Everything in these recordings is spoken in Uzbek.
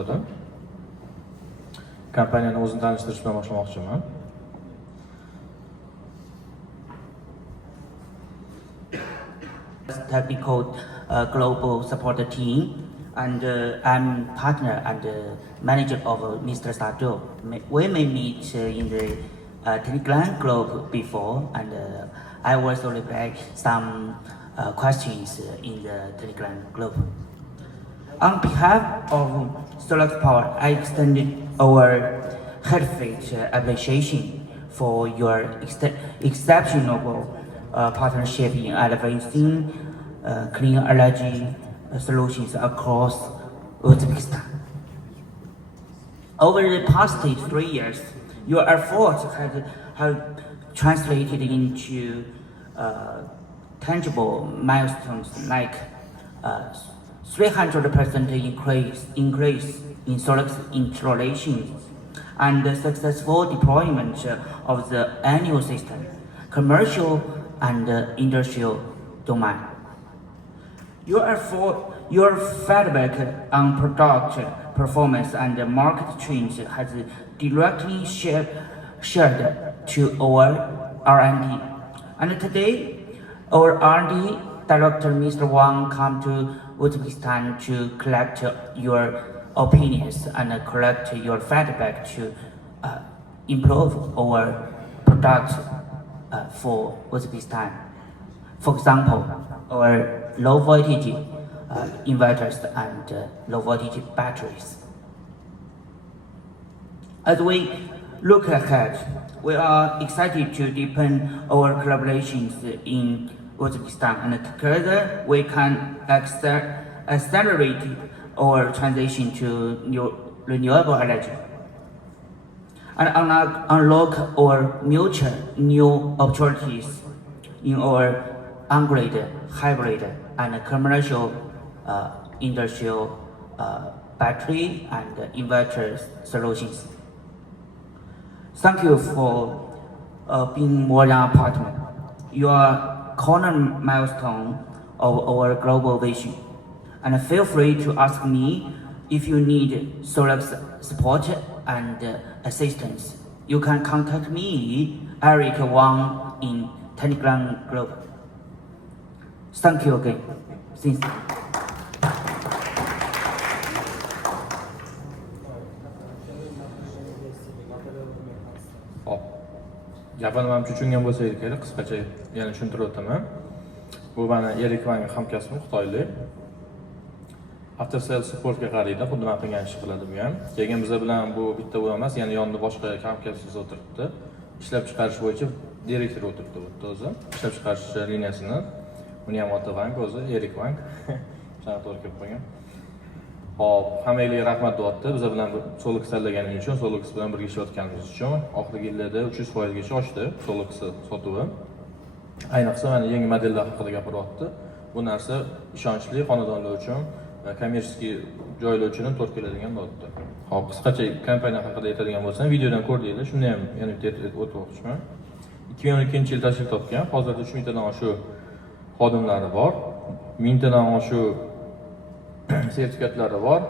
to'xtadi. Kompaniyani o'zini tanishtirish bilan boshlamoqchiman. Technical global support team, and I'm partner and manager of Mr. Sato. We may meet in the Telegram group before, and I also reply some questions in the Telegram group. On behalf of Solux Power, I extended our heartfelt appreciation for your exceptional partnership in advancing clean energy solutions across Uzbekistan. Over the past 3 years, your efforts have translated into tangible milestones like 300% increase in solar installations and the successful deployment of the annual system, commercial and industrial domain. Your feedback on product performance and market trends has directly shared to our R&D. And today, our R&D Director Mr. Wang come to Uzbekistan to collect your opinions and collect your feedback to improve our product for Uzbekistan. For example, our low voltage inverters and low voltage batteries. As we look ahead, we are excited to deepen our collaborations in Uzbekistan, and together we can accelerate our transition to renewable energy and unlock our mutual new opportunities in our on-grid, hybrid, and commercial industrial battery and inverter solutions. Thank you for being more than a partner. You are corner milestone of our global vision. And feel free to ask me if you need Solux support and assistance. You can contact me, Eric Wang, in Telegram group. Thank you again. Since Gapini ham tushungan bo'lsa kerak, qisqacha yana tushuntirib o'taman. Bu mana Erik Wang hamkasbim, xitoylik. After sales supportga qaraydi, xuddi men qilgan ish qiladi bu ham. Keyin biz bilan bu bitta bu emas, yana yonida boshqa hamkasbimiz o'tiribdi. Ishlab chiqarish bo'yicha direktor o'tiribdi bu yerda o'zi. Ishlab chiqarish liniyasini uni ham oti Wang o'zi, Erik Wang. Shunday to'g'ri kelib qolgan. Hop, hammangizga rahmat deyapti. Biz bilan Solux tanlaganingiz uchun, Solux bilan birga ishlayotganimiz uchun. Oxirgi yillarda 300% gacha oshdi Solux sotuvi. Ayniqsa mana yangi modellar haqida gapiryapti. Bu narsa ishonchli xonadonlar uchun, kommersiy joylar uchun ham to'g'ri keladigan bo'ldi. Hop, qisqacha kompaniya haqida aytadigan bo'lsam, videodan ko'rdinglar. Shuni ham yana o'tib o'tishman. 2012-yil tashkil topgan. Hozirda 3 mingtadan oshiq xodimlari bor. 1000 tadan oshiq sertifikatlari bor.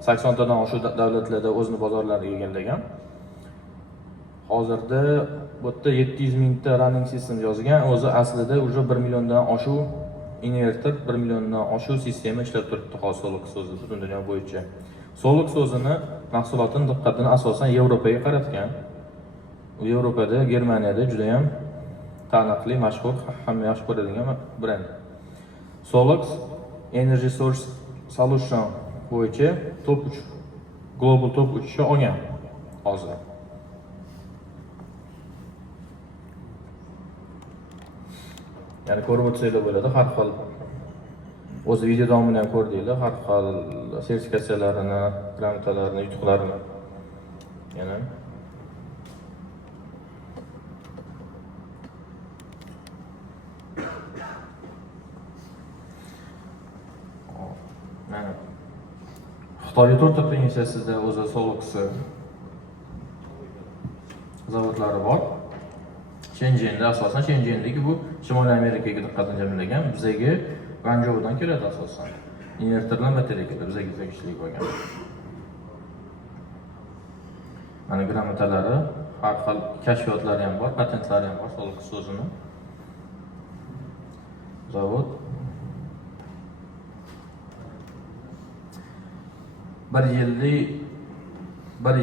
80 tadan oshiq davlatlarda o'zining bozorlariga egallagan. Hozirda bu yerda 700 mingta running system yozgan. O'zi aslida уже 1 milliondan oshiq inverter, 1 milliondan oshiq sistema ishlab turibdi hozir Solux o'zi butun dunyo bo'yicha. Solux o'zini mahsulotini diqqatini asosan Yevropaga qaratgan. U Yevropada, Germaniyada juda ham taniqli, mashhur, hamma yaxshi ko'radigan brend. Solux Energy Source Solution bo'yicha top 3 Global top 3 ga olgan hozir. Yani ko'rib o'tsanglar bo'ladi, har xil o'zi video davomini ham ko'rdinglar, har xil sertifikatsiyalarini, granatalarini, yutuqlarini. Yana Xitoyda 4 ta provinsiyasida o'zi Solux zavodlari bor. Shenzhenda asosan, Shenzhendagi bu Shimoliy Amerikaga diqqatni jamlagan, bizdagi Guangzhoudan keladi asosan. Inverterlar materiallar bizdagi tegishli bo'lgan. Mana grammatalari, har xil kashfiyotlari ham bor, patentlari ham bor Solux so'zini. Zavod bir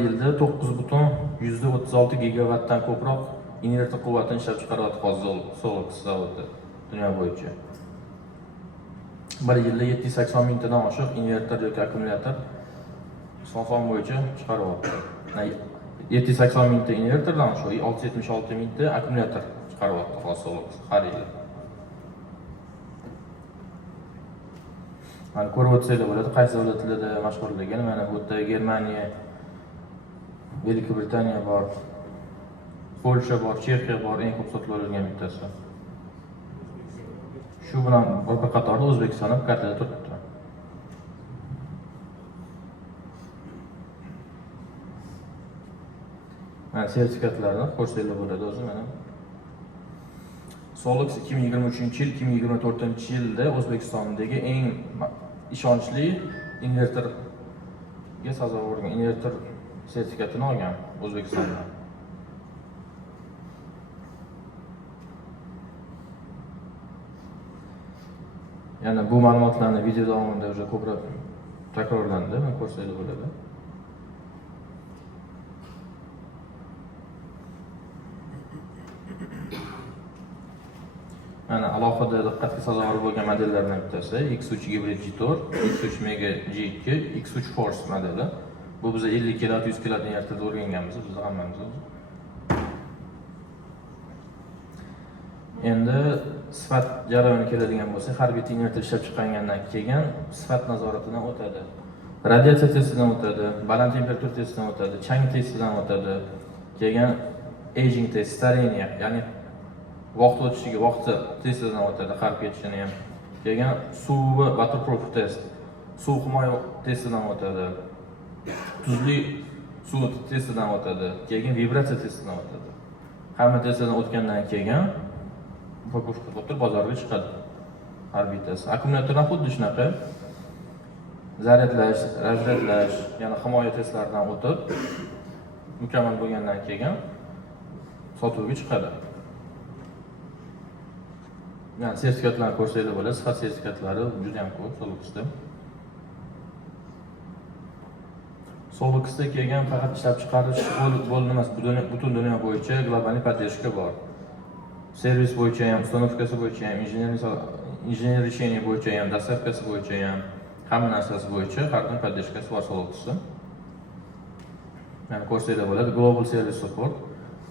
yilda 9,36 gigawattdan ko'proq invertor quvvatini ishlab chiqaryapti hozir Solux zavodi dunyo bo'yicha. Bir yilda 780 mingtadan oshiq invertor yoki akkumulyator son bo'yicha chiqaryapti. 780 mingta invertordan oshiq 676 mingta akkumulyator chiqaryapti hozir Solux har yili. Mana ko'rib o'tsanglar bo'ladi, qaysi davlatlarda mashhurligini. Mana bu yerda Germaniya, Buyuk Britaniya bor, Polsha bor, Chexiya bor, eng ko'p sotiladigan bittasi. Shu bilan bir qatorda O'zbekiston ham kartada turibdi. Mana sertifikatlarni ko'rsanglar bo'ladi o'zi mana. Solux 2023-yil, 2024-yilda O'zbekistondagi eng ishonchli invertorga sazovor bo'lgan invertor sertifikatini olgan O'zbekistonda. Yana bu ma'lumotlarni video davomida o'zi ko'proq takrorlandi, mana ko'rsanglar bo'ladi. Mana alohida diqqatga sazovor bo'lgan modellardan bittasi X3 Hybrid G4, X3 Mega G2, X3 Force modeli. Bu biz 50 kW, 100 kW invertorda o'rganganmiz, biz hammamiz. Endi sifat jarayoniga keladigan bo'lsak, har bitta invertor ishlab chiqargandan keyin sifat nazoratidan o'tadi. Radiatsiya testidan o'tadi, baland temperatura testidan o'tadi, chang testidan o'tadi. Keyin aging test, starение, ya'ni vaqt o'tishiga vaqti testidan o'tadi, qarib ketishini ham. Keyin suv va waterproof test, suv himoya testidan o'tadi. Tuzli suv testidan o'tadi. Keyin vibratsiya testidan o'tadi. Hamma testdan o'tgandan keyin ufak-ufak o'tib bozorga chiqadi har bittasi. Akkumulyatordan xuddi shunaqa zaryadlash, razryadlash, yana himoya testlaridan o'tib mukammal bo'lgandan keyin sotuvga chiqadi. Yani sertifikatlarni ko'rsanglar bo'ladi, sifat sertifikatlari juda ham ko'p Solux'da. Solux'da kelgan faqat ishlab chiqarish bo'ldi emas, butun dunyo bo'yicha global podдержка bor. Servis bo'yicha ham, ustanovkasi bo'yicha ham, injener решение bo'yicha ham, dostavkasi bo'yicha ham, hamma narsasi bo'yicha har qanday podдержкасы bor Solux'da. Yani ko'rsanglar bo'ladi, Global Service Support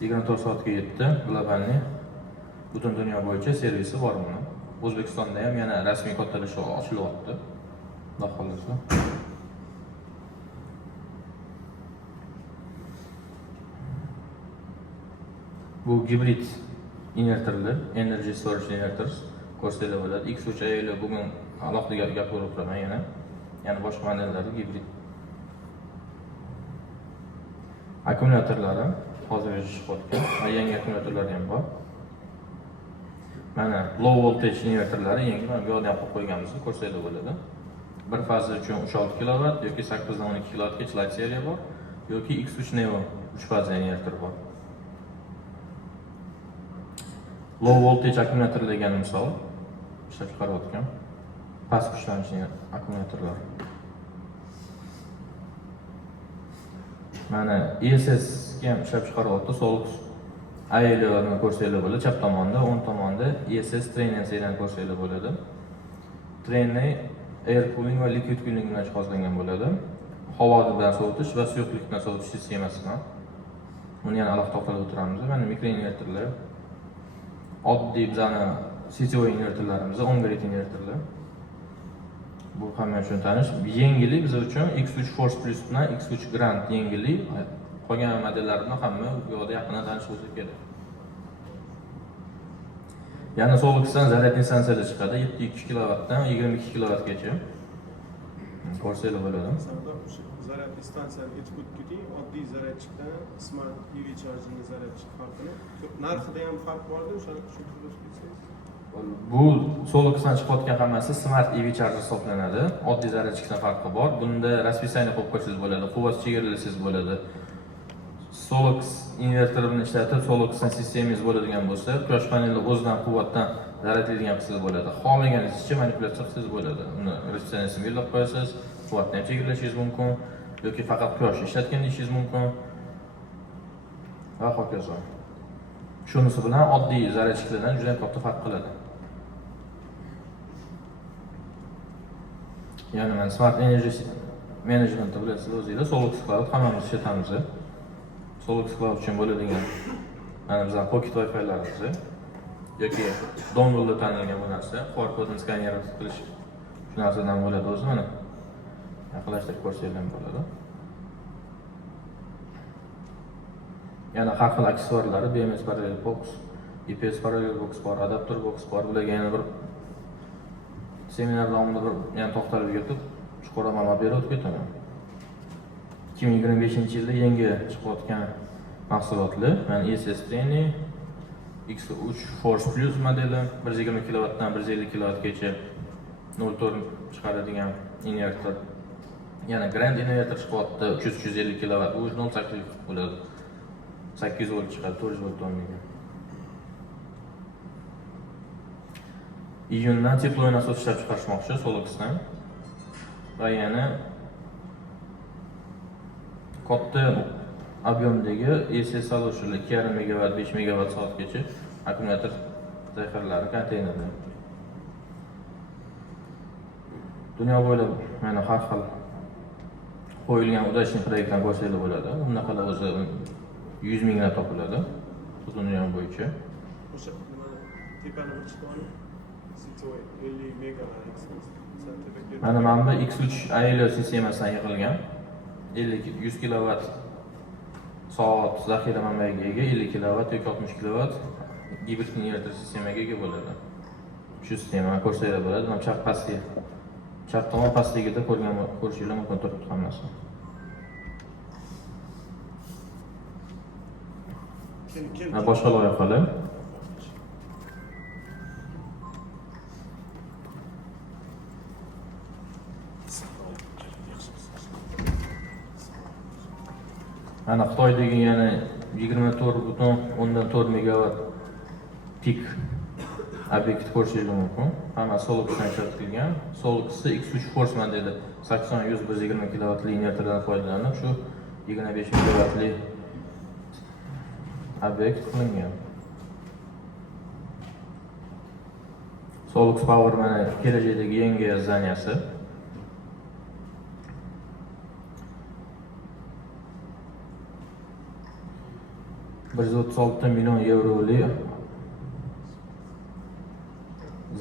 24 soatga yetdi, globalni butun dunyo bo'yicha servisi bor buni. O'zbekistonda ham yana rasmiy kattalash ochilyapti. Xudo xolasa. Bu gibrid invertorlar, energy storage invertors ko'rsanglar bo'ladi. X3 ayoli bugun alohida gapirib o'tiraman yana. Yana boshqa modellari gibrid. Akkumulyatorlari hozirgacha chiqayotgan va yangi akkumulyatorlar ham bor. Mana low voltage invertorlari yangi mana bu yerda ham qo'yib qo'yganmiz, ko'rsanglar bo'ladi. Bir faza uchun 3.6 kW yoki 8 dan 12 kW gacha light seriya bor yoki X3 Neo 3 faza invertor bor. Low voltage akkumulyator degan misol ishlab chiqarayotgan past kuchlanishli akkumulyatorlar. Mana ESS ham ishlab chiqaryapti Solux. Ayollarni ko'rsanglar bo'ladi, chap tomonda, o'ng tomonda ESS Trainer seriyani ko'rsanglar bo'ladi. Trainer air cooling va liquid cooling bilan jihozlangan bo'ladi. Havo bilan sovutish va suyuqlik bilan sovutish sistemasidan. Buni yana alohida to'xtalib o'tiramiz. Mana mikroinvertorlar. Oddiy bizani CTO invertorlarimiz, 10 grid invertorlar. Bu hamma uchun tanish. Yengillik biz uchun X3 Force Plus bilan X3 Grand yengillik. Qolgan modellarni hamma bu yerda yaqindan tanish bo'lsa kerak. Yana Solux'dan zaryadli stansiyalar chiqadi, 7.2 kW dan 22 kW gacha. Ko'rsanglar bo'ladi. Zaryadli stansiyaga yetib o'tdik, oddiy zaryadchikdan smart EV chargerning zaryadchik farqini. Narxida ham farq borda, o'shani tushuntirib o'tsangiz. Bu Solux'dan chiqayotgan hammasi smart EV charger hisoblanadi. Oddiy zaryadchikdan farqi bor. Bunda raspисание qo'yib qo'ysangiz bo'ladi, quvvat chegaralansangiz bo'ladi. Solux inverterini ishlatib, Solux'ni sistemangiz bo'ladigan bo'lsa, quyosh paneli o'zidan quvvatdan zaryadlaydigan qilsangiz bo'ladi. Xohlaganingizcha manipulyatsiya qilsangiz bo'ladi. Uni retsepsiyasini belgilab qo'yasiz, quvvatni ham chegirlashingiz mumkin yoki faqat quyosh ishlatgan deyishingiz mumkin va hokazo. Shunisi bilan oddiy zaryadchiklardan juda katta farq qiladi. Ya'ni men Smart Energy Management bilasizlar o'zingizlar, Solux Cloud hammamiz ishlatamiz. Solux Cloud uchun bo'ladigan mana bizning Pocket Wi-Fi'larimiz yoki dongle tanilgan bu narsa, QR kodini skaner qilish shu narsadan bo'ladi o'zi mana. Yaqinlashtirib ko'rsangiz ham bo'ladi. Yana har xil aksessuarlari, BMS Parallel Box, IPS Parallel Box bor, adapter box bor. Bularga yana bir seminar davomida bir yana to'xtalib o'tib, chuqur ma'lumot berib o'tib ketaman. 2025-yilda yangi chiqayotgan mahsulotlar, mana ESS Training X3 Force Plus modeli 120 kW dan 150 kW gacha 0.4 chiqaradigan inverter. Yana Grand inverter chiqyapti 350 kW, u 0.8 bo'ladi. 8 volt chiqadi, 400 volt olmaydi. Iyundan teploy nasos ishlab chiqarishmoqchi Solux'dan. Va yana katta объемdagi ESS solutionlar 2,5 megawatt, 5 megawatt soatgacha akkumulyator zaxiralari konteynerda. Dunyo bo'ylab mana har xil qo'yilgan udashli proyektdan ko'rsatib bo'ladi. Bunaqalar o'zi 100 mingdan topiladi butun dunyo bo'yicha. O'sha tepani bir chiqadi. Sitoy 50 megawatt. Mana bu X3 AEL sistemasidan yig'ilgan 100 kilowatt soat zaxira manbayiga ega, 50 kilowatt yoki 60 kilowatt gibrid inverter sistemaga ega bo'ladi. Shu sistemani ko'rsatib bo'ladi. Mana chap tomon pastligida ko'rishingiz mumkin turibdi hammasi. Boshqa loyihalar ana Xitoydagi yana 24,4 megawatt pik obyekt ko'rishingiz mumkin. Hamma Solux'dan ishlatilgan. Solux'da X3 Force modeli 80-120 kilowattli inverterdan foydalanib, shu 25 megawattli obyekt qilingan. Solux Power mana kelajakdagi yangi zaniyasi. €136 million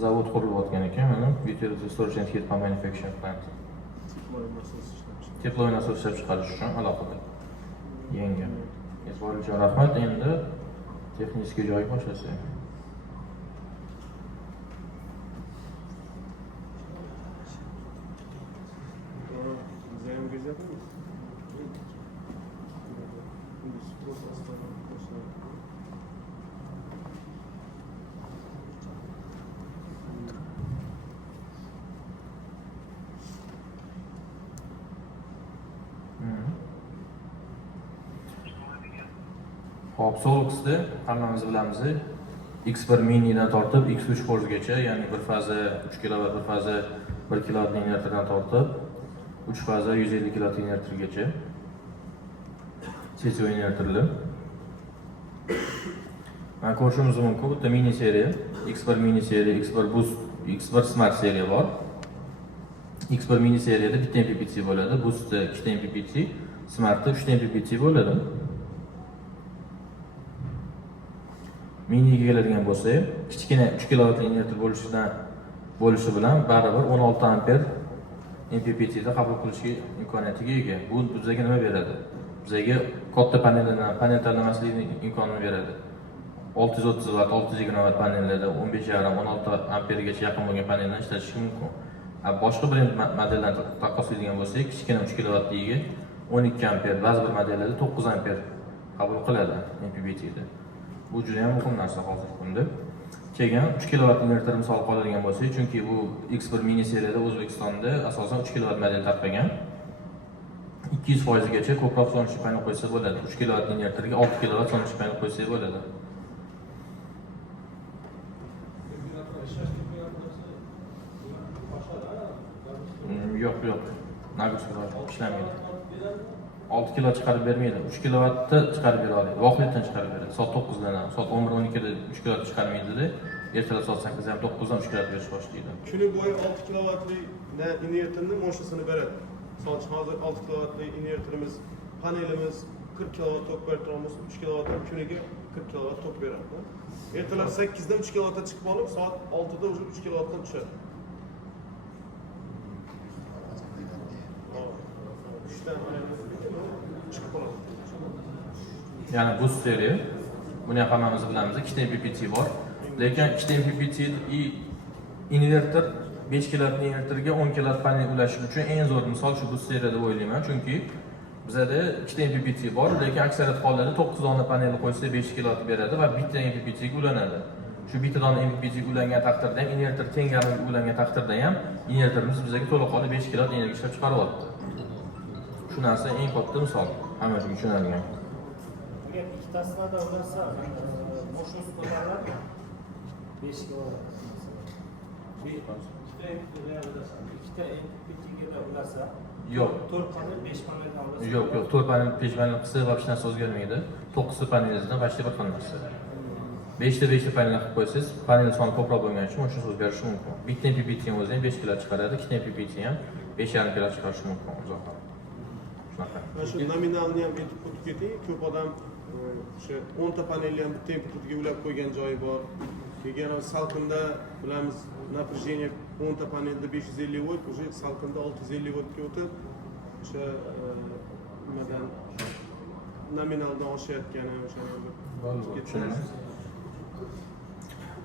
zavod qurilayotgan ekan, mana Utility Storage and Heat Pump Manufacturing Plant. Teploy nasos ishlab chiqarish uchun alohida yangi. E'tibor uchun rahmat. Endi texnik joy boshlasak. Hop, Solux'da hammamiz bilamiz, X1 minidan tortib X3 Forcegacha, ya'ni bir faza 3 kW, bir faza 1 kW inverterdan tortib 3 faza 150 kW invertergacha CCO inverterlar. Mana ko'rishimiz mumkin, bitta mini seriya, X1 mini seriya, X1 Boost, X1 Smart seriya bor. X1 mini seriyada bitta MPPT bo'ladi, Boostda 2 ta MPPT, Smartda 3 ta MPPT bo'ladi. Miniga keladigan bo'lsak, kichkina 3 kW inverter bo'lishi bilan baribir 16 amper MPPT da qabul qilishga imkoniyatiga ega. Bu bizga nima beradi? Bizga katta panel tanlamaslik imkonini beradi. 630 Watt, 620 Watt panellarda 15,5-16 ampergacha yaqin bo'lgan panelni ishlatish mumkin. Boshqa bir modeldan taqqoslaydigan bo'lsak, kichkina 3 kWligiga 12 amper, ba'zi bir modellarda 9 amper qabul qiladi MPPT da. Bu juda ham muhim narsa hozirgi kunda. Keyin 3 kW inverter misol qoladigan bo'lsak, chunki bu X1 mini seriyada O'zbekistonda asosan 3 kW model tarqagan. 200%gacha ko'proq so'nishli panel qo'ysa bo'ladi. 3 kW inverterga 6 kW so'nishli panel qo'ysa bo'ladi. Yo'q, naguslar ishlamaydi. 6 kW chiqarib bermaydi. 3 kW chiqarib bera oladi. Voqelikdan chiqarib beradi. Soat 9 dan, soat 11-12 da 3 kW chiqarmaydi-da. Ertalab soat 8 ham 9 dan 3 kW berish boshlaydi. Kuni bo'yi 6 kilovatli inverterni moshasini beradi. Soat hozir 6 kilovatli inverterimiz, panelimiz 40 kW tok berib turamiz. 3 kW dan kuniga 40 kW tok beradi. Ertalab 8 da 3 kW chiqib olib, soat 6 da o'sha 3 kW dan tushadi. Ya'ni bu seriya, buni hammamiz bilamiz, 2 ta MPPT bor. Lekin 2 ta MPPT inverter 5 kW inverterga 10 kW panel ulash uchun eng zo'r misol shu bu seriya deb o'ylayman. Chunki bizada 2 ta MPPT bor, lekin aksariyat hollarda 9 dona panel qo'ysa 5 kW beradi va bitta MPPT ga ulanadi. Shu bitta dona MPPT ga ulangan taqdirda ham, inverter teng yarmiga ulangan taqdirda ham inverterimiz bizga to'liq 5 kW energiya ishlab chiqaryapti. Shu narsa eng katta misol, hamma uchun tushunadigan. Agar ikkitasida ulansa, moshus ko'tariladi. 5 kW. Ikkita MPPTga ulansa, Yo'q. 4 panel 5 paneldan ulansa. Yo'q, 4 panel 5 panel qilsa va hech narsa o'zgarmaydi. 9 ta panelingizdan boshqa bir xilmasi. 5 ta panel qilib qo'ysangiz, panel soni ko'proq bo'lgani uchun o'sha o'zgarishi mumkin. Bitta MPPT ham o'zi ham 5 kW chiqaradi, ikkita MPPT ham 5,5 kW chiqarishi mumkin uzoqqa. Shunaqa. Mana shu nominalni ham aytib o'tib keting. Ko'p odam o'sha 10 ta panelni ham bitta MPPTga ulab qo'ygan joyi bor. Keyin salqinda bilamiz, напряжение 10 ta panelda 550 volt, o'sha salqinda 650 voltga o'tib, o'sha nimadan nominaldan oshayotgani o'sha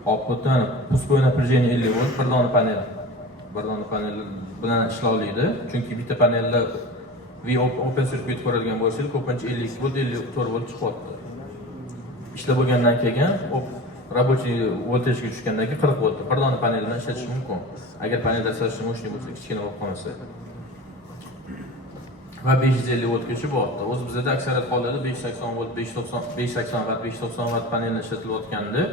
Hop, bu mana pustbo'y напряжение 50 volt, bir dona panel. Bir dona panel bilan ishlovlaydi. Chunki bitta panelda open circuit ko'rilgan bo'lsa, ko'pincha 50 volt, 54 volt chiqyapti. Ishlab bo'lgandan keyin рабочий voltajga tushgandan keyin 40 volt bir dona panel bilan ishlatish mumkin. Agar panelda ishlatish mumkin bo'lsa, kichkina bo'lib qolmasa. Va 550 voltgacha bo'lyapti. O'z bizda aksariyat hollarda 580 volt, 580 watt, 590 watt panellar ishlatilayotganda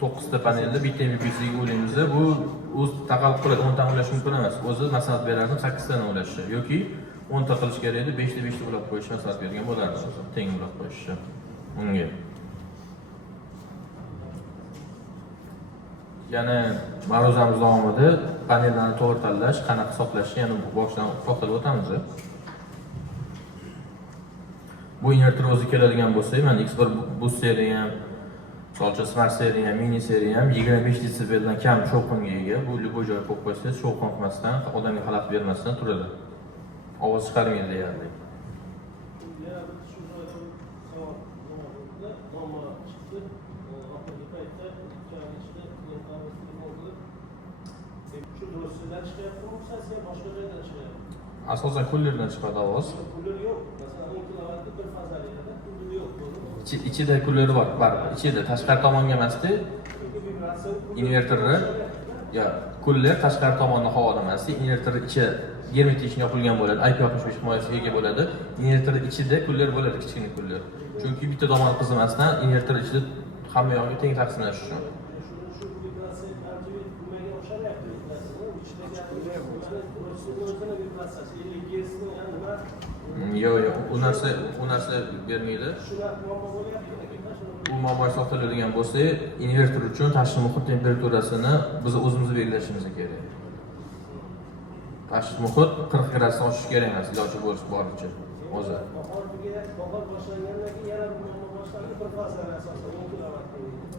9 ta panelda bitta MPPT ga ulaymiz. Bu o'z taqalib qiladi, 10 ta ulash mumkin emas. O'zi maslahat berardim 8 ta ulashi yoki 10 ta qilish kerak edi, 5 ta ulab qo'yish maslahat bergan bo'lardi. Teng ulab qo'yish. Unga yana ma'ruzamiz davomida panellarni to'g'ri tanlash, qanaqa hisoblash, yana boshdan to'xtalib o'tamiz. Bu inverter o'zi keladigan bo'lsa, mana X1 boost seriya ham, solcha smart seriya ham, mini seriya ham 25 desibeldan kam shovqinga ega. Bu любой joyga qo'yib qo'ysangiz, shovqin qilmasdan, odamga xalaqit bermasdan turadi. Ovoz chiqarmaydi deyarli. Asosan kullerdan chiqadi ovoz. Kuller yo'q. Masalan, 10 kilovatni bir fazaligida kuller yo'q. Ichida kulleri bor, baribir. Ichida tashqari tomonga emasdi. Inverterni kuller tashqari tomonda havoda emasdi. Inverter ichi germetik yopilgan bo'ladi, IP65 himoyasiga ega bo'ladi. Inverter ichida kuller bo'ladi, kichkina kuller. Chunki bitta tomoni qizimasdan inverter ichida hamma yoqqa teng taqsimlash uchun. Yo'q, u narsa bermaydi. Bu muammo hisoblanadigan bo'lsa, inverter uchun tashqi muhit temperaturasini biz o'zimiz belgilashimiz kerak. Tashqi muhit 40 gradusdan oshish kerak emas, iloji bo'lish boricha o'zi.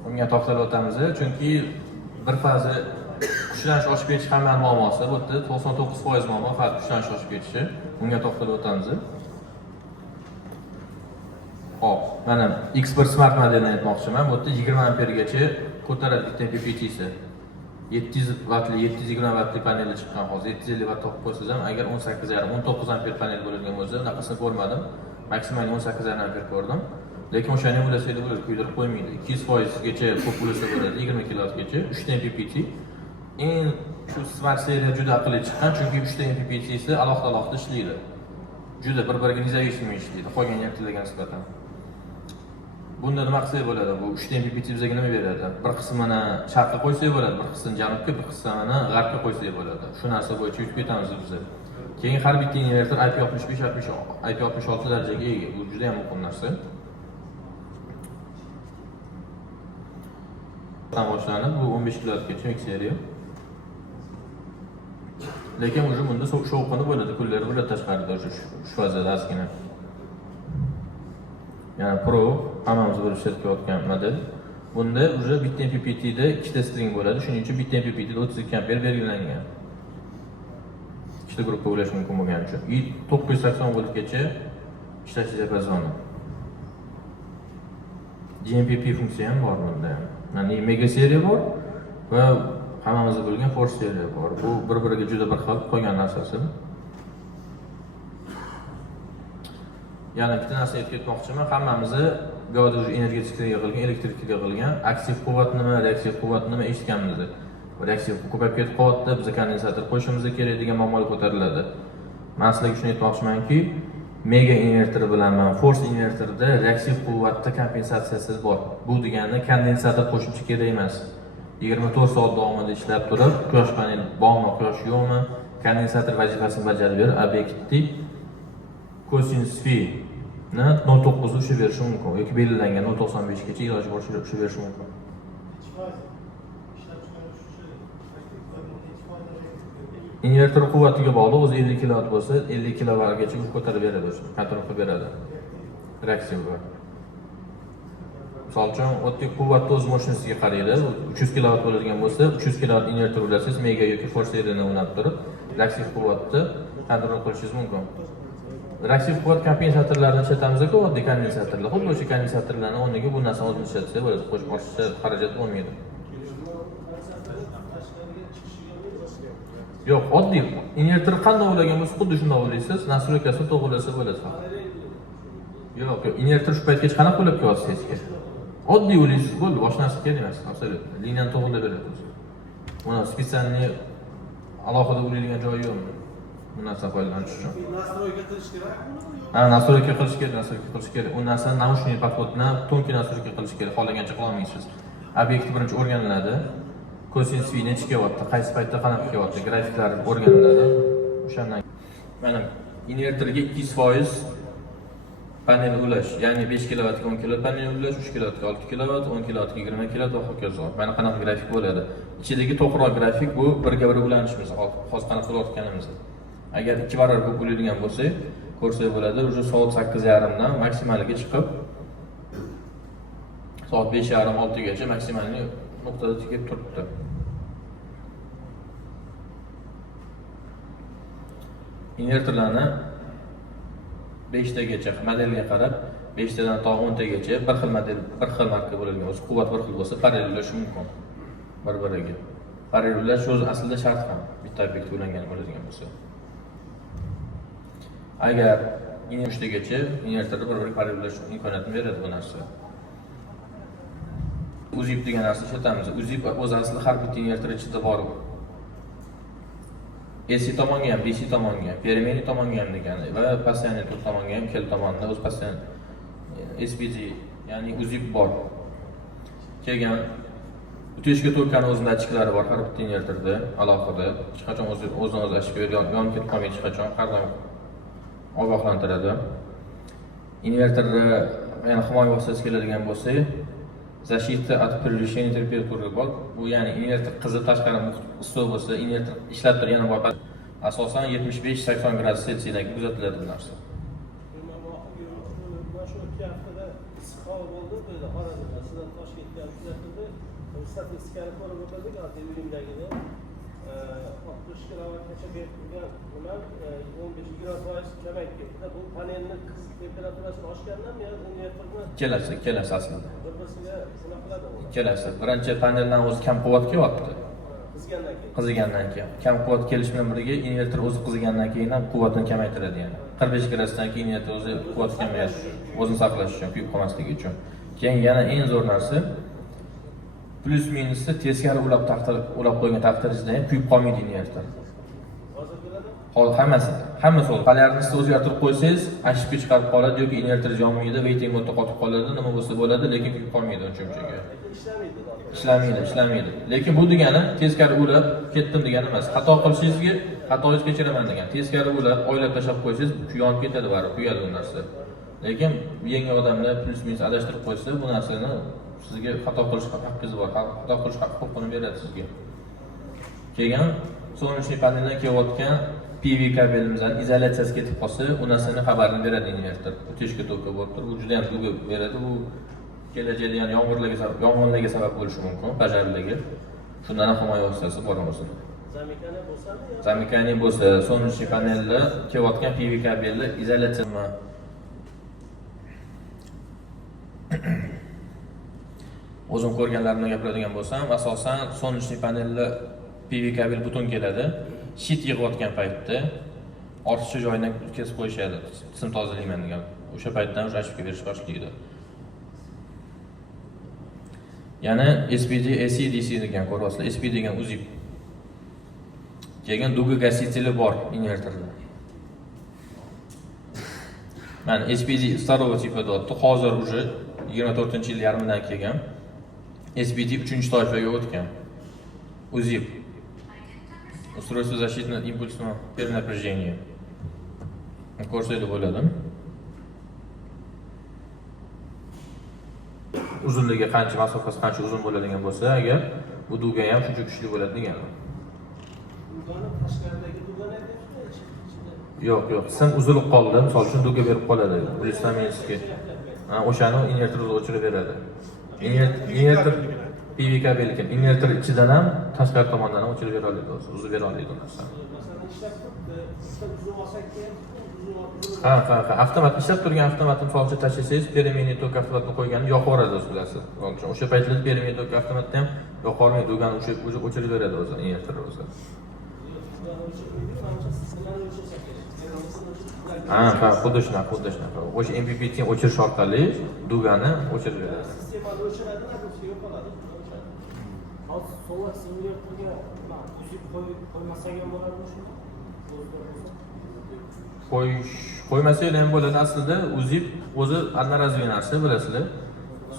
Bunga to'xtalib o'tamiz, chunki bir fazi kuchlanish oshib ketish hamma muammosi, bu yerda 99% muammo faqat kuchlanish oshib ketishi. Bunga to'xtalib o'tamiz. Hop, mana X1 Smart modelini aytmoqchiman. Bu yerda 20 ampergacha ko'taradi bitta MPPT'si. 700 wattli, 720 wattli paneli chiqqan hozir. 750 watt topib qo'ysangiz ham, agar 18,5, 19 amper panel bo'ladigan bo'lsa, bunaqasini ko'rmadim. Maksimal 18,5 amper ko'rdim. Lekin o'shani ulasaydi bo'ladi, kuydirib qo'ymaydi. 200% gacha ko'p ulasa bo'ladi, 20 kW gacha, 3 ta MPPT. Eng shu Smart seriya juda aqlli chiqqan, chunki 3 ta MPPT'si alohida ishlaydi. juda bir-biriga nizavishmi ishlaydi, qolgan invertorlarga nisbatan. Bunda nima qilsak bo'ladi? Bu 3 ta MPPT bizga nima beradi? Bir qismini sharqqa qo'ysak bo'ladi, bir qismini janubga, bir qismini g'arbga qo'ysak bo'ladi. Shu narsa bo'yicha yutib ketamiz biz. Keyin har bitta invertor IP65, IP66 darajaga ega. Bu juda ham muhim narsa. Boshlanib, bu 15 kWgacha mikseriya. Lekin уже bunda shovqini bo'ladi, kunlari bo'ladi tashqarida shu fazada ozgina. Yani Pro hammamiz bir ishlatayotgan model. Bunda уже bitta MPPT da ikkita string bo'ladi. Shuning uchun bitta MPPT da 32 amper belgilangan. Ikkita gruppa ulash mumkin bo'lgani uchun. 980 voltgacha ishlash diapazoni. GMPP funksiya ham bor bunda. Ya'ni mega seriya bor va hammamizda bo'lgan force seriya bor. Bu bir-biriga juda bir xil qolgan narsasi. Yana bitta narsa aytib ketmoqchiman. Hammamizni biyoda energetikaga qilgan, elektrikaga qilgan aktiv quvvat nima, reaktiv quvvat nima eshitganmiz. Reaktiv ko'payib ketib qoldi, biz kondensator qo'yishimiz kerak degan muammolar ko'tariladi. Men sizlarga shuni aytmoqchimanki, mega invertor bilan force invertorda reaktiv quvvatda kompensatsiyasi bor. Bu degani kondensator qo'shimcha kerak emas. 24 soat davomida ishlab turib, quyosh paneli bormi, quyosh yo'qmi, kondensator vazifasini bajarib berib, obyektni cosinus phi ni 0.9 ushlab berishi mumkin yoki belgilangan 0.95 gacha iloji boricha ushlab berishi mumkin. Invertor quvvatiga bog'liq, o'zi 50 kW bo'lsa, 50 kW gacha ko'tarib beradi, o'sha kontrol qilib beradi. Reaksiyaga. Misol uchun, oddiy quvvatni o'z mashinasiga qaraydi. 300 kW bo'ladigan bo'lsa, 300 kW invertor ulasangiz, mega yoki force seriyadan o'rnatib turib, reaktiv quvvatni kontrol qilishingiz mumkin. Reaktiv quvvat kompensatorlarini ishlatamiz-ku, oddiy kondensatorlar. Xuddi o'sha kondensatorlarning o'rniga bu narsani o'zimiz ishlatsak bo'ladi, qo'shib ortiqcha xarajat bo'lmaydi. Yo'q, oddiy invertor qanday ulagan bo'lsa, xuddi shunday ulaysiz, nastroykasini to'g'rilasa bo'ladi. Yo'q, invertor shu paytgacha qanaqa ulab qo'yasiz hechga? Oddiy ulaysiz bo'ldi, boshqa narsa kerak emas, absolut. Liniyani to'g'rilab beradi o'zi. Uni spesialni alohida ulaydigan joyi yo'qmi? Bu narsadan foydalanish uchun. Nastroyga qilish kerakmi? Ha, nastroyga qilish kerak. U narsani naushniy podxodni to'nki nastroyga qilish kerak. Xohlagancha qila olmaysiz. Obyekt birinchi o'rganiladi. Cosinus phi necha kWda, qaysi paytda qanaqa kWda grafiklar o'rganiladi. O'shandan mana invertorga 200% panel ulash, ya'ni 5 kW ga 10 kW panel ulash, 3 kW ga 6 kW, 10 kW ga 20 kW va hokazo. Mana qanaqa grafik bo'ladi. Ichidagi to'qroq grafik bu birga-bir ulanishimiz, hozir qanaqa qilayotganimiz. Agar 2 barobar ko'p ulaydigan bo'lsa, ko'rsak bo'ladi, o'sha soat 8:30 dan maksimaliga chiqib soat 5:30-6 gacha maksimalni nuqtada tikib turibdi. Invertorlarni 5 tagacha modelga qarab 5 tadan to 10 tagacha bir xil model, bir xil marka bo'ladigan bo'lsa, quvvat bir xil bo'lsa, parallel ulash mumkin. Bir-biriga. Parallel ulash o'zi aslida shart ham, bitta obyekt ulangan bo'ladigan bo'lsa. Agar 3 tagacha invertorda bir-biriga parallel ulash imkoniyatini beradi bu narsa. Uzib degan narsa ishlatamiz. Uzib o'z aslida har bitta invertor ichida bor. AC tomonga ham, DC tomonga ham, permanent tomonga ham degani va passiv tomonga ham, kel tomonda o'z passiv SPG, ya'ni uzib bor. Kelgan o'tishga to'lgan o'z datchiklari bor har bitta invertorda alohida. Hech qachon o'zini o'zi ochib yonib ketib qolmaydi, hech qachon har doim ogohlantiradi. Invertorda yana himoya vositasi keladigan bo'lsa, защита от превышения температуры bor. Bu ya'ni invertor qizib tashqari issiq bo'lsa, invertor ishlab turgan yana bor. Asosan 75-80 gradus Selsiydagi kuzatiladi bu narsa. Mana shu 2 haftada issiq havo bo'ldi, böyle Xorazmda, sizlar Toshkentga kuzatildi. Statistikani ko'rib o'tirdik, uyimdagini 60 kilovatgacha berib turgan ular 15-20% kamayib ketdi. Bu panelni qiziq temperaturasi oshgandanmi yo invertorni Kelasi aslida. bir-biriga sinoq qiladimi? Kelasi. Birinchi paneldan o'zi kam quvvat kelyapti. Qizigandan keyin. Kam quvvat kelish bilan birga invertor o'zi qizigandan keyin ham quvvatini kamaytiradi yana. 45 gradusdan keyin invertor o'zi quvvat kamayish, o'zini saqlash uchun, kuyib qolmasligi uchun. Keyin yana eng zo'r narsa plus minusni teskari ulab qo'ygan taqdirda ham kuyib qolmaydi invertor. Hozir hammasi oldi. Polyarnisni o'zgartirib qo'ysangiz, ashibga chiqarib qoladi yoki inverter yonmaydi, waiting modda qotib qoladi, nima bo'lsa bo'ladi, lekin kuyib qolmaydi uncha-munchaga. Ishlamaydi. Lekin bu degani teskari ulab ketdim degani emas. Xato qilishingizga xatoingizni kechiraman degan. Teskari ulab oylab tashlab qo'ysangiz, yonib ketadi baribir, kuyadi bu narsa. Lekin yangi odamlar plus-minus adashtirib qo'ysa, bu narsani sizga xato qilish haqqingiz bor. Xato qilish huquqini beradi sizga. Keyin solnechniy paneldan kelayotgan PV kabelimizdan izolyatsiyasi ketib qolsa, u narsani xabarini beradi inverter. O'tishga to'ka bo'lib turib, u juda ham ko'p beradi. Bu kelajakda yana yong'inlarga sabab bo'lishi mumkin, pojarlarga. Shundan ham himoya vositasi bor bo'lsin. Zamikani bo'lsa, solnechniy panelda kelayotgan PV kabelni izolyatsiyasi o'zim ko'rganlarimdan gapiradigan bo'lsam, asosan solnechniy panelda PV kabel buton keladi. Shit yig'ayotgan paytda ortiqcha joyidan kesib qo'yishadi. Sim tozalayman degan. O'sha paytdan o'sha ashibga berish boshlaydi. Yana SPD, AC/DC degan ko'ryapsizlar. SPD degan uzib. Keyin dugi gasiteli bor inverterda. Mana SPD старого типа deyapti. Hozir уже 24-yil yarmidan kelgan. SPD 3-toifaga o'tgan. Uzib. Устройство защитного импульсного перенапряжения. Ko'rsaydi bo'ladi. Uzunligi qancha, masofasi qancha uzun bo'ladigan bo'lsa, agar bu duga ham shuncha kuchli bo'ladi degani. Dugani tashqaridagi dugani Yo'q, sim uzilib qoldi, misol uchun duga berib qoladi. Представьте, o'shani inverter o'chirib beradi. Inverter PV kabel ekan, inverter ichidan ham tashqari tomondan ham o'chirib bera oladi, uzib bera oladi narsani. masalan ishlab turibdi, sistem uzun olsak keyin Ha, avtomat ishlab turgan avtomatni misol uchun tashlasangiz, permanent tok avtomatni qo'yganini yoqaveradi o'zi bilasiz. O'sha paytlarda permanent tok avtomatni ham yoqolmaydi, dugani o'chirib beradi o'zi, inverter o'zi. Ha, xuddi shunaqa. O'sha MPPTni o'chirish orqali dugani o'chirib beradi. sistemani o'chiradi, nagruska yo'qoladi. Hozir solar simulyatorga uzib qo'ymasak ham bo'ladimi shunda? Qo'ymasak ham bo'ladi. Aslida uzib o'zi одноразовый narsa, bilasizlar.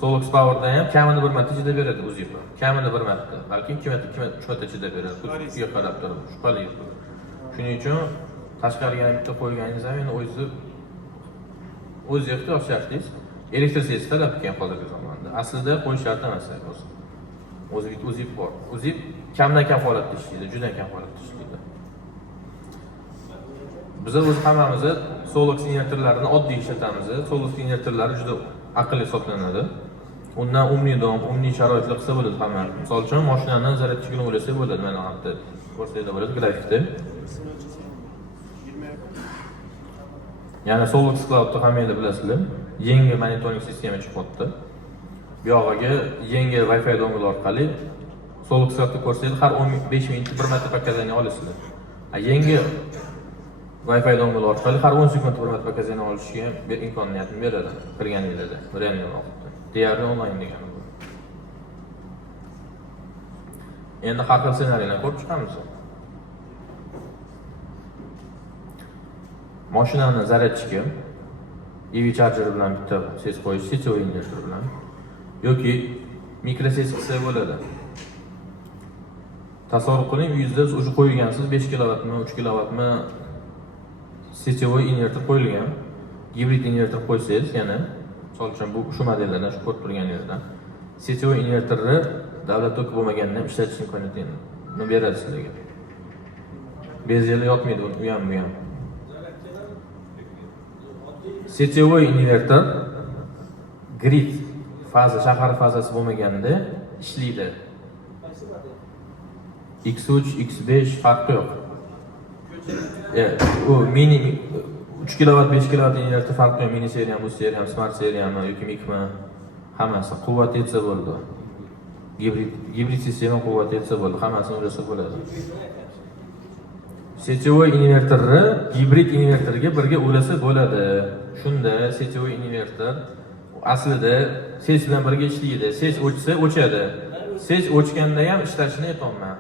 Solux Power'da ham kamini bir marta chidab beradi uzib. Kamini bir marta, balki 2 marta, 3 marta chidab beradi. Kuchga qarab turib, shubhali. Shuning uchun tashqariga bitta qo'yganingiz ham endi o'z ehtiyoj shartingiz. Elektrisiz talab ekan hozirgi zamonda. Aslida qo'yish shart emas o'zi. Uzib bor. Uzib kamdan kam holatda ishlaydi, juda kam holatda ishlaydi. Biz o'z hammamiz Solux inverterlarini oddiy ishlatamiz. Solux inverterlari juda aqlli hisoblanadi. Undan umumniy sharoitlar qilsa bo'ladi hamma. Misol uchun mashinani zaryadchigini o'ylasa bo'ladi. Mana bu yerda ko'rsatib bo'ladi grafikda. Ya'ni Solux Cloud'ni hammanglar bilasizlar. Yangi monitoring sistema chiqyapti. Bu yog'iga yangi Wi-Fi dongle orqali Solux Cloud'ni ko'rsangiz har 15 minutda bir marta показания olasizlar. Yangi Wi-Fi dongle orqali har 10 sekund bir marta показания olishga imkoniyatni beradi kirganingizda, real vaqtda. Deyarli onlayn degani bu. Endi har xil ssenariylarni ko'rib chiqamiz. Mashinani zaryadchigi EV charger bilan bitta ses qo'yish, sityoviy inverter bilan yoki mikroses qilsa bo'ladi. Tasavvur qiling, uyingizda o'sha qo'ygansiz 5 kilovatmi, 3 kilovatmi sityoviy inverter qo'yilgan. Gibrid inverter qo'ysangiz, yana misol uchun bu shu modellardan, shu ko'rib turganingizdan sityoviy inverterni davlat toki bo'lmaganida ham ishlatish imkoniyatini beradi sizlarga. Bezeli yotmaydi u ham bu ham. Sityoviy inverter grid faza, shahar fazasi bo'lmaganida ishlaydi. X3, X5 farqi yo'q. U mini 3 kW, 5 kW inverter farqi yo'q. Mini seriya ham, bu seriya ham, smart seriya ham yoki mikmi hammasi quvvat yetsa bo'ldi. Gibrid sistema quvvat yetsa bo'ldi, hammasini o'ylasa bo'ladi. Sityoviy inverterni gibrid inverterga birga ulasa bo'ladi. Shunda sityoviy inverter aslida ses bilan birga ishlaydi. Ses o'chsa o'chadi. Ses o'chganda ham ishlashini aytolmayman.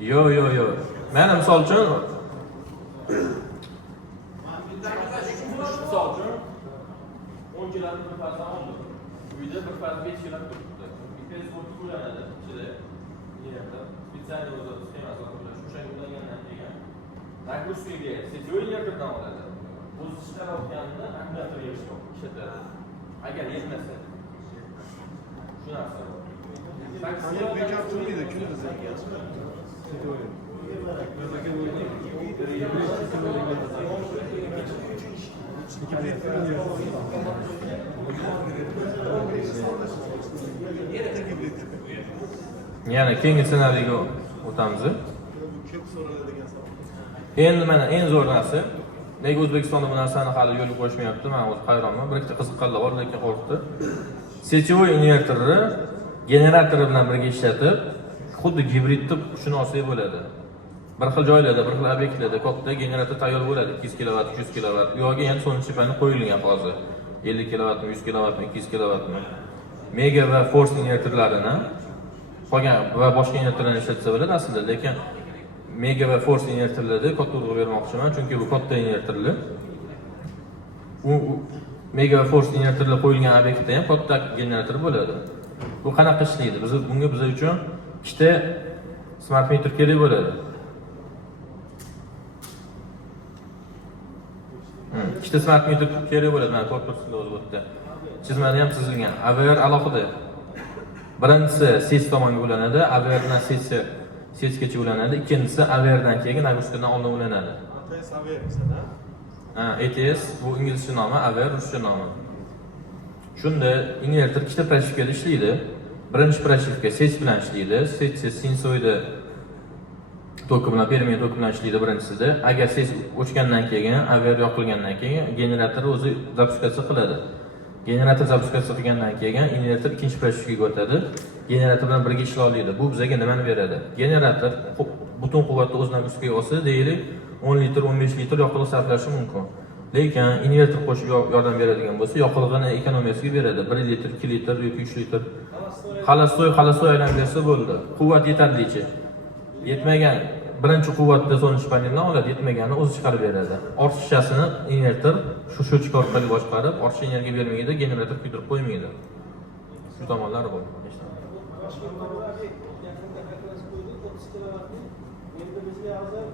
Yo'q. Mana misol uchun misol uchun 10 kilodan bir farzand oldim. Uyda bir farzand 5 kilo turibdi. Bitta sport qo'llanadi ichida. Yerda spitsiyal o'zi sxemasi qo'llash. O'shanga ulangandan keyin nagruskaga setiyoy yerdan oladi. O'zi ishlayotganini akkumulyatorga ishlatadi. Agar yetmasa. Shu narsa. Qanday bekor turmaydi kunduz Yana keyingi ssenariyga o'tamiz. ko'p so'raladigan savol. Endi mana eng zo'r narsa, nega O'zbekistonda bu narsani hali yo'lga qo'yishmayapti? Men o'zi hayronman. Bir ikkita qiziqqonlar bor, lekin qo'rqdi. Setiyoy invertorni generatori bilan birga ishlatib, xuddi gibridni kuchini olsak bo'ladi. Bir xil joylarda, bir xil obyektlarda katta generator tayyor bo'ladi. 200 kilovat, 300 kilovat. U yo'g'iga endi so'nggi chipani qo'yilgan hozir. 50 kilovatmi, 100 kilovatmi, 200 kilovatmi. Mega va force invertorlarini qolgan va boshqa invertorlarni ishlatsa bo'ladi aslida, lekin Mega va Force invertorlarda katta urg'u bermoqchiman, chunki bu katta invertorlar. U Mega va Force invertorlar qo'yilgan obyektda ham katta generator bo'ladi. Bu qanaqa ishlaydi? Bunga biz uchun ikkita smart meter kerak bo'ladi. Ikkita smart meter kerak bo'ladi. Mana korpusda o'zi bu yerda. Chizmada ham chizilgan. AVR alohida. Birinchisi ses tomonga ulanadi, AVR bilan sesgacha ulanadi. Ikkinchisi AVR dan keyin nagruskadan oldin ulanadi. ETS bu inglizcha nomi, AVR ruscha nomi. Shunda invertor ikkita proshifkada ishlaydi. Birinchi proshifka ses bilan ishlaydi. Ses sensoyda toki bilan, permen toki bilan ishlaydi birinchisida. Agar ses o'chgandan keyin, AVR yoqilgandan keyin generator o'zi zapuskatsiya qiladi. Generator zapuskatsiya qilgandan keyin invertor ikkinchi proshifkaga o'tadi. Generator bilan birga ishlay oladi. Bu bizga nimani beradi? Generator butun quvvatni o'z nagruskaga olsa, deylik 10 litr, 15 litr yoqilg'i sarflashi mumkin. Lekin invertor qo'shib yordam beradigan bo'lsa, yoqilg'ini ekonomiyasiga beradi. 1 litr, 2 litr yoki 3 litr. Xalastoy aylanib bersa bo'ldi. Quvvat yetarlicha. Yetmagan birinchi quvvatda so'nish paneldan oladi, yetmaganini o'zi chiqarib beradi. Ortiqchasini invertor shu cho'chka orqali boshqarib, ortiqcha energiya bermaydi, generator kuydirib qo'ymaydi. Shu tomonlari bor. Yaqinda kalkulasiya qo'ydik, 30 kilovatni. Endi bizga hozir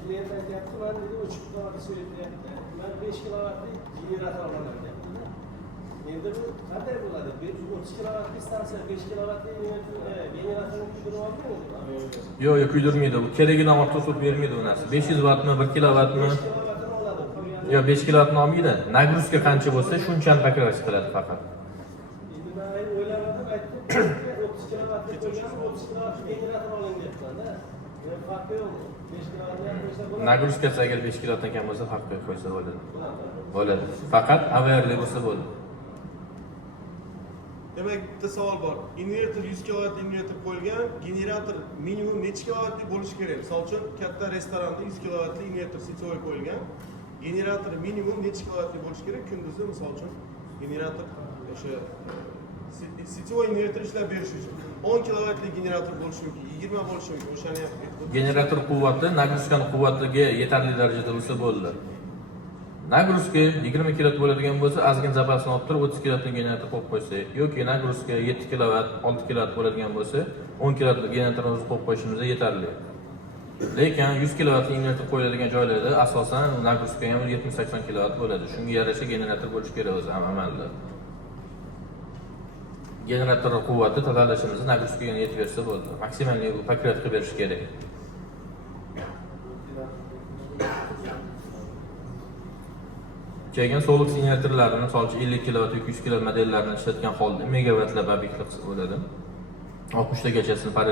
klient aytyapti, men dedi 3 kilovat so'rayapti. Men 5 kilovatni generator olaman deyapti. Endi bu qanday bo'ladi? 30 kilovatli stansiya 5 kilovatli generatorni kuydirib olmaydi. Yo'q, kuydirmaydi. Bu keragidan ortiq so'rib bermaydi bu narsa. 500 wattmi, 1 kilovatmi? Yo'q, 5 kilovatni olmaydi. Nagruska qancha bo'lsa, shunchani kalkulasiya qiladi faqat. Endi men o'ylamadim, aytdim, 30 kilovatli qo'ygan, 30 kilovatli generator oling deyapman-da. Men farqi yo'q. 5 kilovatli ham qo'ysa bo'ladi. Nagruskasi agar 5 kilovatdan kam bo'lsa, farq qo'ysa bo'ladi. Bo'ladi. Faqat AVRli bo'lsa bo'ladi. Demak, bitta savol bor. Invertor 100 kilovatli invertor qo'yilgan, generator minimum necha kilovatli bo'lishi kerak? Misol uchun, katta restoranda 100 kilovatli invertor setoy qo'yilgan. Generator minimum necha kilovatli bo'lishi kerak? Kunduzi misol uchun generator o'sha setoy invertor ishlab berish uchun 10 kilovatli generator bo'lishi mumkin, 20 bo'lishi mumkin. O'shani ham Generator quvvati nagruskaning quvvatiga yetarli darajada bo'lsa bo'ladi. Nagruska 20 kilovat bo'ladigan bo'lsa, ozgina zapasini olib turib 30 kilovatli generator qo'yib qo'ysak, yoki nagruska 7 kilovat, 6 kilovat bo'ladigan bo'lsa, 10 kilovatli generatorni o'zi qo'yib qo'yishimiz yetarli. Lekin 100 kilovatli invertor qo'yiladigan joylarda asosan nagruska ham 70-80 kilovat bo'ladi. Shunga yarasha generator bo'lishi kerak o'zi ham amalda. Generator quvvati tozalashimizni nagruskaga yetib bersa bo'ldi. Maksimal pakratga berish kerak. Keyin Solux invertorlarini, masalan 50 kilovat yoki 100 kilovat modellarini ishlatgan holda megavattlab obyektlar bo'ladi. 60 tagachasini parallel